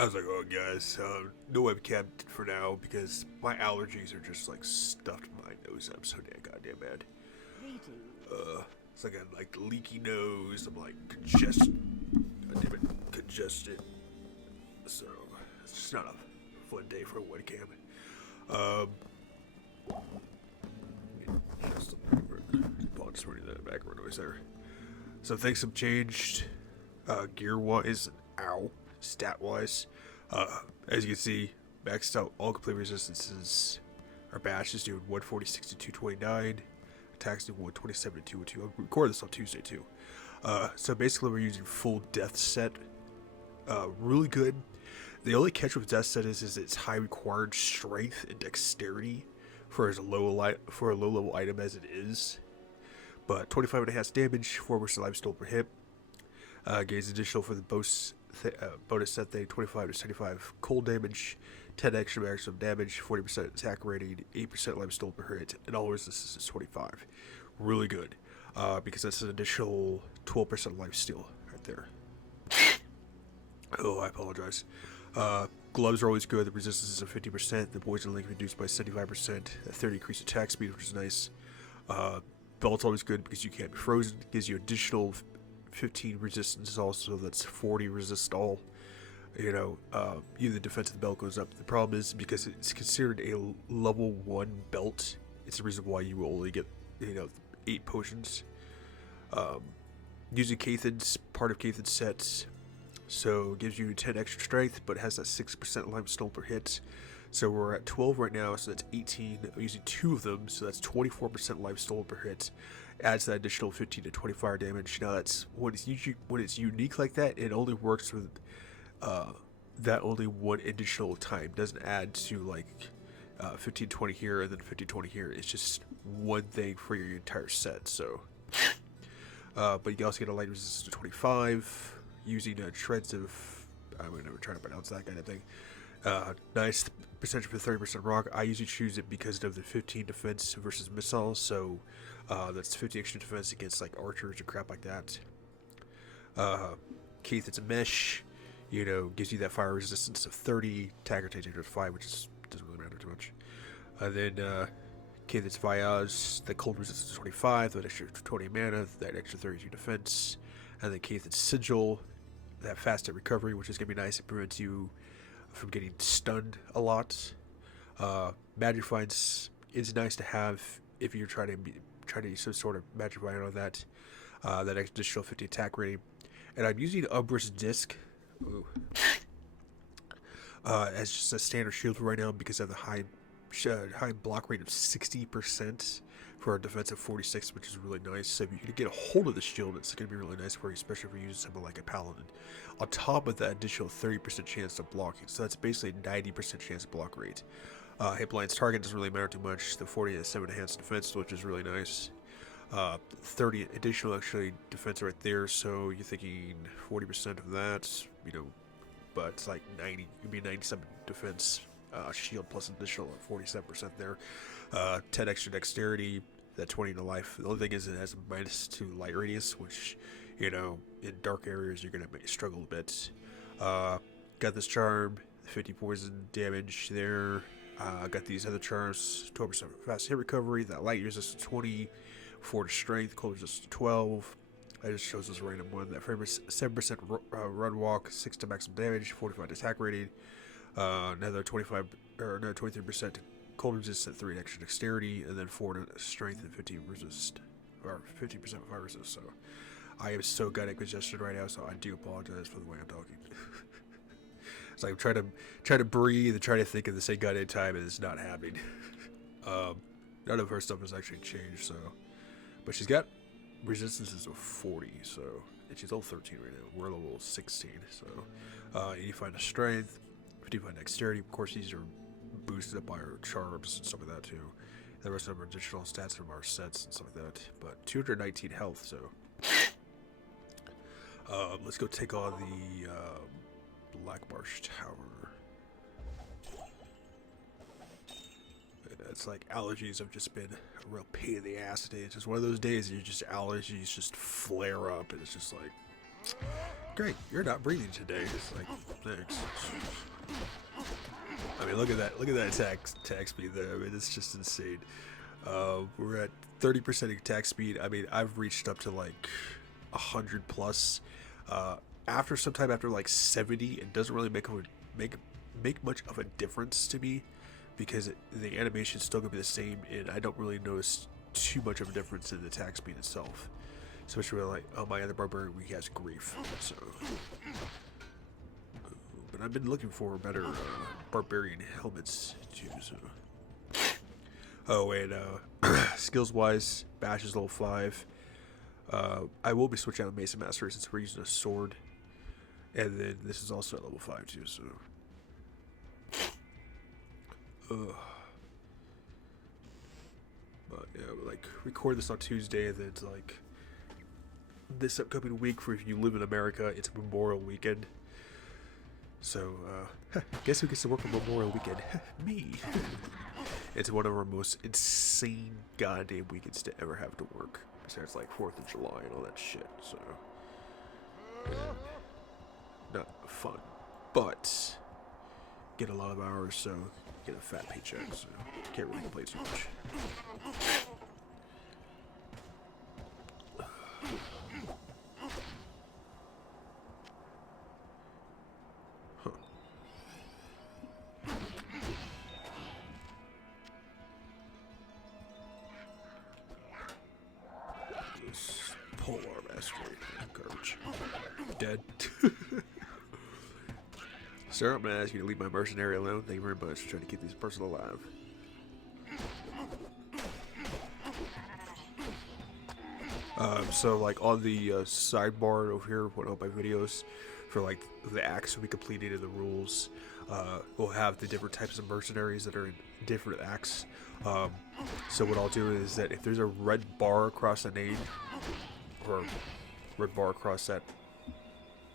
I was like, oh guys, no webcam for now because my allergies are just like stuffed in my nose. I'm so damn goddamn bad. It's like a leaky nose. I'm like congested. So it's just not a fun day for a webcam. Just running that background noise there. So things have changed, gear wise, stat wise. As you can see, maxed out all complete resistances. Our bash is doing 146 to 229. Attacks doing 127 to 202. I'll record this on Tuesday too. So basically, we're using full death set. Really good. The only catch with death set is its high required strength and dexterity for a low level item as it is. But 25.5 damage, 4% life stolen per hit. Gains additional for the bonus set thing, 25 to 75 cold damage, 10 extra maximum damage, 40% attack rating, 8% life stolen per hit, and all resistance is 25. Really good, because that's an additional 12% life steal right there. Oh, I apologize. Gloves are always good. The resistance is at 50%. The poison link reduced by 75%. A 30 increased attack speed, which is nice. Belt's always good because you can't be frozen. Gives you additional 15 resistance also. That's 40 resist all. Even the defense of the belt goes up. The problem is because it's considered a level 1 belt, it's the reason why you will only get 8 potions. Using Cathan's part of Cathan's sets, so it gives you 10 extra strength, but has that 6% life stolen per hit. So we're at 12 right now, so that's 18. I'm using 2 of them, so that's 24% life stolen per hit. Adds that additional 15 to 25 damage. Now that's when it's unique like that. It only works with that only one additional time. Doesn't add to 15, 20 here and then 15, 20 here. It's just one thing for your entire set. So, but you can also get a light resistance to 25 using shreds of. I'm never trying to pronounce that kind of thing. Nice percentage for 30% rock. I usually choose it because of the 15 defense versus missiles, so that's 50 extra defense against archers or crap like that. Keith, it's a mesh, gives you that fire resistance of 30, Tagger takes 5, which doesn't really matter too much. And then Keith, it's Viaz, the cold resistance 25, that extra 20 mana, that extra 32 defense. And then Keith, it's Sigil, that fast hit recovery, which is going to be nice. It prevents you from getting stunned a lot. Magic Finds is nice to have if you're trying to use some sort of Magic Find on that. That additional 50 attack rating. And I'm using Umbra's Disc as just a standard shield right now because of the high block rate of 60% for a defense of 46, which is really nice. So if you can get a hold of the shield, it's going to be really nice for you, especially if you're using something like a paladin. On top of that additional 30% chance of blocking, so that's basically a 90% chance of block rate. Hit blinds target doesn't really matter too much. The 40 and 7 enhanced defense, which is really nice. 30 additional actually defense right there, so you're thinking 40% of that, but it's like 90, it'd be 97 defense. Shield plus additional 47% there. 10 extra dexterity, that 20 to life. The only thing is it has a -2 light radius, which, in dark areas you're going to struggle a bit. Got this charm, 50 poison damage there. Got these other charms, 12% fast hit recovery, that light resistance 20, 4 to strength, cold resistance 12. I just chose this random one. That 7% run walk, 6 to maximum damage, 45 attack rating. Another 23% cold resist, 3 extra dexterity, and then 4 to strength and 50% fire resist. So I am so gut congested right now, so I do apologize for the way I'm talking. It's like I'm trying to breathe and trying to think at the same goddamn time, and it's not happening. None of her stuff has actually changed, so. But she's got resistances of 40, so, and she's level 13 right now. We're level 16, so 85 to strength, 55 dexterity. Of course, these are boosted up by our charms and stuff like that too. The rest of them are additional stats from our sets and stuff like that. But 219 health, so let's go take on the Black Marsh Tower. It's like allergies have just been a real pain in the ass today. It's just one of those days you just allergies just flare up, and it's just like Great, you're not breathing today. It's like, thanks. I mean, look at that. Look at that attack speed there. I mean, it's just insane. We're at 30% attack speed. I mean, I've reached up to like 100 plus. After sometime after like 70, it doesn't really make much of a difference to me because the animation's still gonna be the same, and I don't really notice too much of a difference in the attack speed itself. Especially when, like, oh, my other barbarian, he has grief. So, but I've been looking for better barbarian helmets too. So. Oh, and skills wise, Bash is level 5. I will be switching out Mason Master since we're using a sword, and then this is also at level 5 too. So. But yeah, like record this on Tuesday, and then it's like this upcoming week for if you live in America, it's Memorial Weekend. So guess who gets to work on Memorial Weekend? Me. It's one of our most insane goddamn weekends to ever have to work. Besides like 4th of July and all that shit. So not fun, but get a lot of hours, so get a fat paycheck, so can't really complain too much. Huh. This polar mastery garbage. Dead. Sir, I'm going to ask you to leave my mercenary alone. Thank you very much for trying to keep this person alive. So like on the sidebar over here, one of my videos for like the acts we completed in the rules, we'll have the different types of mercenaries that are in different acts. So what I'll do is that if there's a red bar across the name, or red bar across that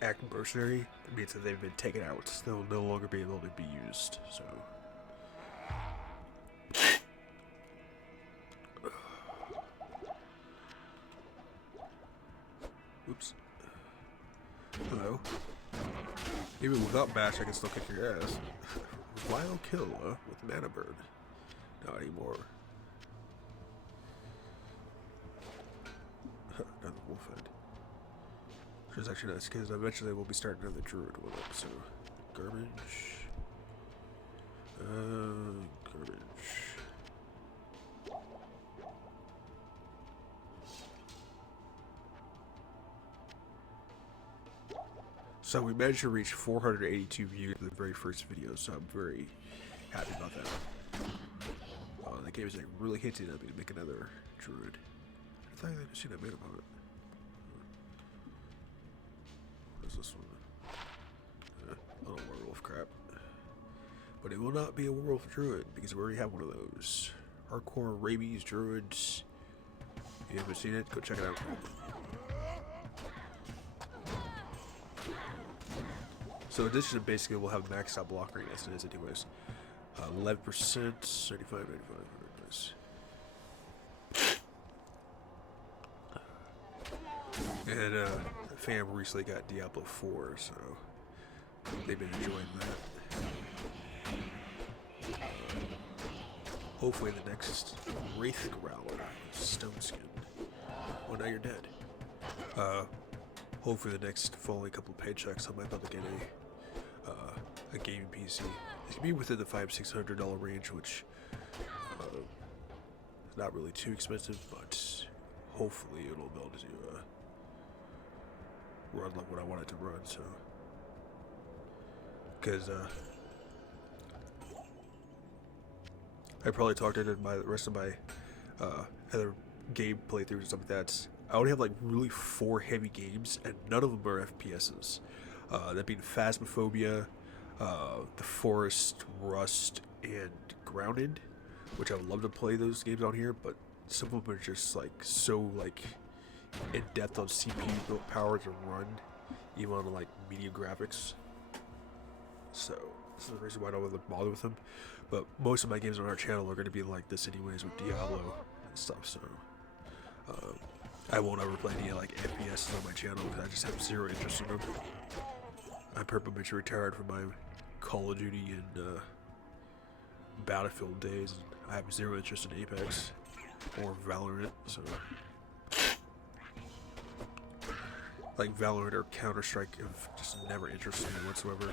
act mercenary, it means that they've been taken out. They'll no longer be able to be used. So. Oops. Hello. Even without Bash, I can still kick your ass. Wild kill, with Mana Bird. Not anymore. Another wolf head. Which is actually nice, because eventually we'll be starting another druid one up, so. Garbage. Garbage. So we managed to reach 482 views in the very first video, so I'm very happy about that. The game is like really hinting at me to make another druid. I thought I'd seen a bit about it. What is this one? Little werewolf crap. But it will not be a werewolf druid because we already have one of those. Hardcore rabies druids. If you haven't seen it, go check it out. So in addition, basically we'll have maxed out block rate as it is anyways. 11%, 35, 95, nice. And the fam recently got Diablo 4, so they've been enjoying that. Hopefully the next Wraith Growler, Stone Skin. Well, now you're dead. Hopefully the next following couple of paychecks, I might be able to get a gaming PC. It's gonna be within the $500-600 range, which is not really too expensive, but hopefully it'll be able to run like what I want it to run. So, because I probably talked to the rest of my other game playthroughs and stuff like that. I only have like really 4 heavy games, and none of them are FPSs. That being Phasmophobia, The Forest, Rust, and Grounded, which I would love to play those games on here, but some of them are just like so like in depth on CPU built power to run, even on like medium graphics. So this is the reason why I don't really bother with them. But most of my games on our channel are going to be like this anyways, with Diablo and stuff. So I won't ever play any like FPS on my channel because I just have zero interest in them. I'm pretty much retired from my Call of Duty and Battlefield days. And I have zero interest in Apex or Valorant, so like Valorant or Counter-Strike have just never interested me whatsoever.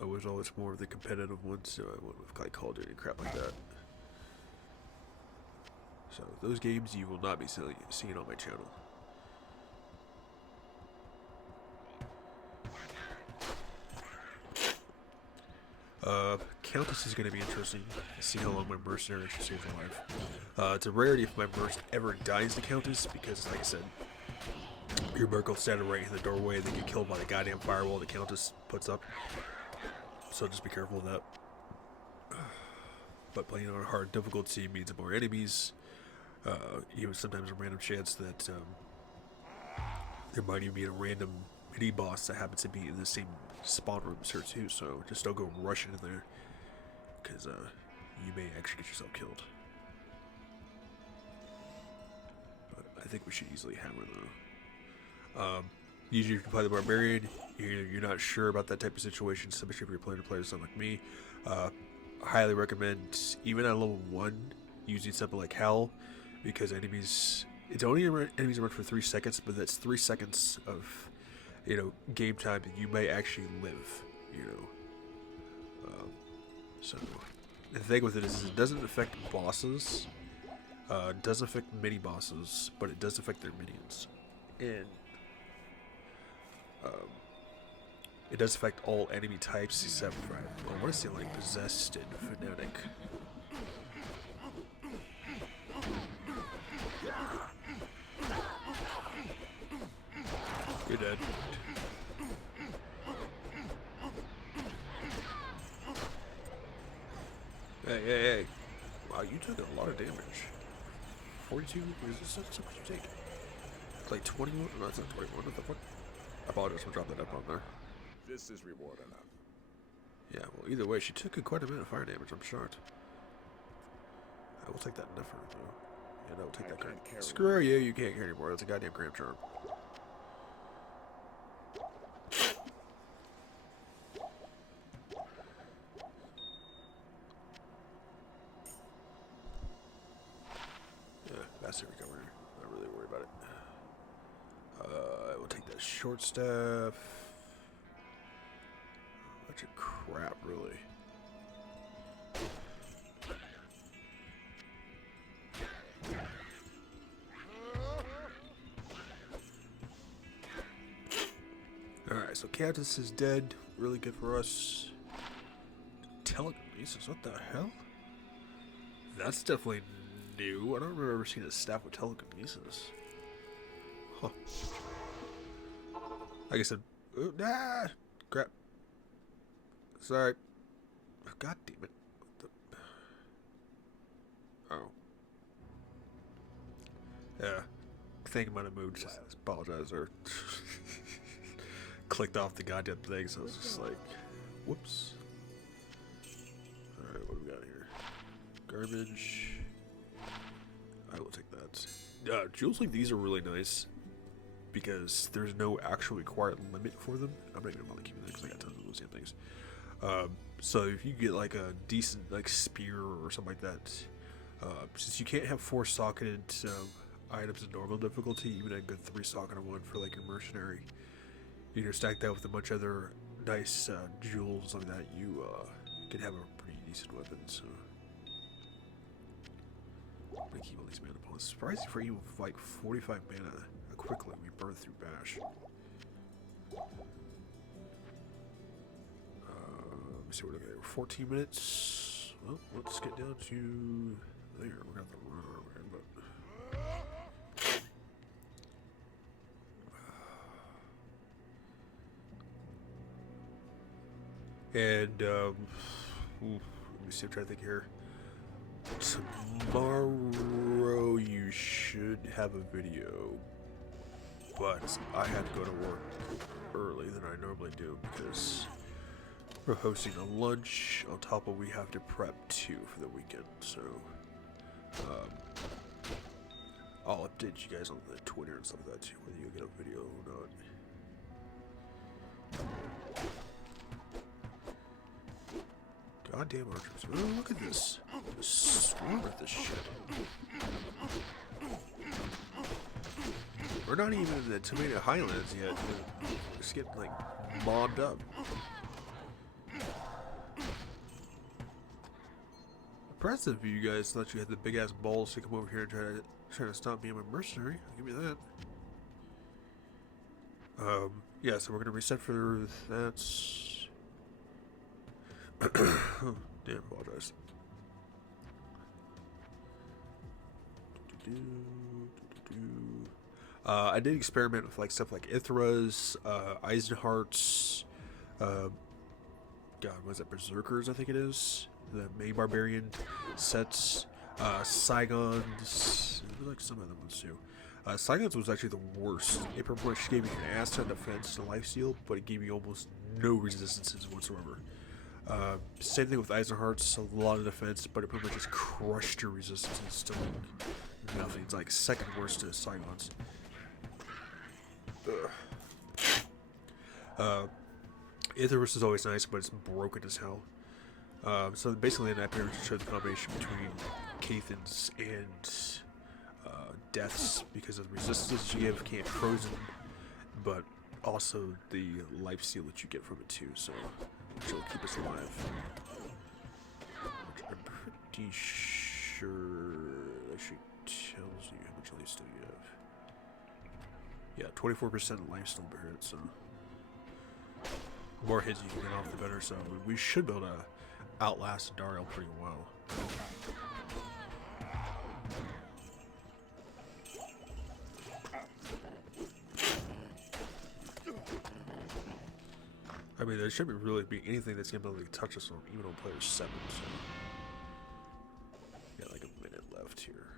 I was always more of the competitive ones, so I went with like Call of Duty and crap like that. So those games you will not be seeing on my channel. Countess is going to be interesting. See how long my mercenary actually stays alive. It's a rarity if my merc ever dies to Countess, because like I said, your merc will stand right in the doorway and then get killed by the goddamn firewall the Countess puts up. So just be careful of that. But playing on hard difficulty means more enemies. Even sometimes a random chance that there might even be a random mini boss that happens to be in the same spawn rooms here too. So just don't go rushing in there, because you may actually get yourself killed. But I think we should easily hammer though. Usually if you play the barbarian, you're not sure about that type of situation, especially if you're playing a player something like me. I highly recommend, even at level 1, using something like Hell, because enemies, it's only enemies run for 3 seconds, but that's 3 seconds of, game time that you may actually live, so the thing with it is it doesn't affect bosses, it does affect mini bosses, but it does affect their minions, and it does affect all enemy types except for, I want to say like possessed and fanatic. You're dead. Hey. Wow, you took a lot of damage. 42 resistance? How much you take? It's like 21? No, it's not 21. What the fuck? I apologize for dropping that up on there. This is reward enough. Yeah, well, either way, she took quite a bit of fire damage, I'm shocked. I will take that never, though. Yeah, I will take that card. Screw you, you can't carry anymore. That's a goddamn Grand Charm. Yeah, faster recovery. Not really worried about it. I will take that short staff. Bunch of crap, really. Alright, so Countess is dead. Really good for us. Telekinesis, what the hell? That's definitely new. I don't remember ever seeing a staff with telekinesis. Huh. Like I said, crap. Sorry. God damn it. What the... Oh. Yeah. I think I might have moved. Just apologize, or clicked off the goddamn thing, so I was just like, whoops. Alright, what do we got here? Garbage. I will take that. Jewels like these are really nice, because there's no actual required limit for them. I'm not even gonna bother keeping them because I got tons of those damn things. So if you get like a decent like spear or something like that, since you can't have 4 socketed items in normal difficulty, even a good 3 socketed one for like your mercenary, you know, stack that with a bunch of other nice jewels like that, you can have a pretty decent weapon. So I'm gonna keep all these mana points. Surprising for you with like 45 mana, how quickly we burn through Bash. Let me see what we're looking at. 14 minutes. Well, let's get down to there. We're gonna have to run over here, but and let me see. I'm trying to think here. Tomorrow you should have a video, but I had to go to work early than I normally do because we're hosting a lunch on top of we have to prep too for the weekend. So I'll update you guys on the Twitter and stuff like that too, whether you get a video or not. Goddamn archers. Oh, look at this. Just swarm at this shit. We're not even in the Tomato Highlands yet. We're just getting, like, mobbed up. Impressive of you guys thought you had the big ass balls to come over here and try to stop me. I'm a mercenary. Give me that. Yeah, so we're gonna reset for that. Damn, apologize. I did experiment with like stuff like Ithras, Eisenharts, God, what is that, Berserkers, I think it is. The May Barbarian sets, Saigons, like some other ones too. Saigons was actually the worst. It pretty much gave you an ass ton of defense to lifesteal, but it gave you almost no resistances whatsoever. Same thing with Eisenharts, a lot of defense, but it pretty much just crushed your resistance to like nothing. It's like second worst to Saigons. Ithras is always nice, but it's broken as hell. So basically, in that period, you showed the combination between Cathans and deaths because of the resistance you give, can't frozen, but also the life steal that you get from it too. So which will keep us alive. Which I'm pretty sure actually tells you how much life steal you have. Yeah, 24% life steal per hit. So the more hits you can get off, the better. So we should be able to outlast Daryl pretty well. I mean, there shouldn't really be anything that's going to be able to touch us on, even on player 7. So. Got like a minute left here.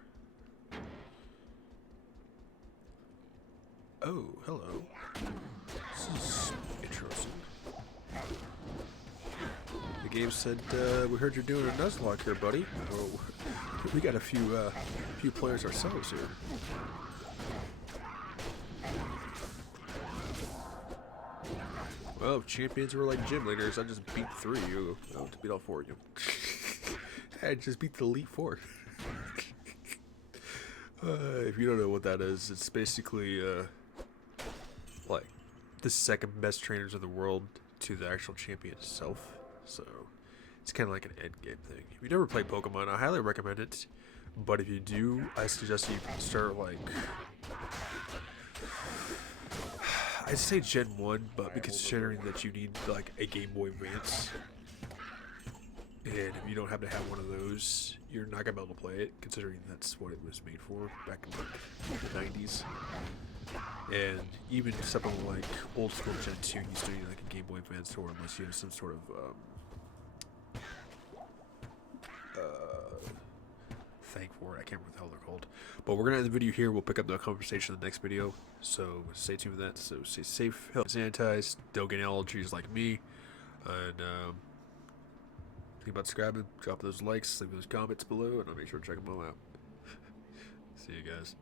Oh, hello. This is interesting. The game said, we heard you're doing a Nuzlocke here, buddy. Well, we got a few players ourselves here. Well, if champions were like gym leaders, I just beat 3 of you. I want to beat all 4 of you. I just beat the Elite 4. If you don't know what that is, it's basically like the second best trainers in the world to the actual champion itself. So it's kind of like an end game thing. If you never played Pokemon, I highly recommend it. But if you do, I suggest you start like, I'd say Gen 1, but considering that you need like a Game Boy Advance, and if you don't happen to have one of those, you're not gonna be able to play it, considering that's what it was made for back in like the 90s. And even something like old school Gen 2, you still need like a Game Boy Advance or unless you have some sort of thing for it. I can't remember what the hell they're called. But we're gonna end the video here. We'll pick up the conversation in the next video. So stay tuned for that. So stay safe, healthy, sanitized. Don't get allergies like me. And think about subscribing, drop those likes, leave those comments below, and I'll make sure to check them all out. See you guys.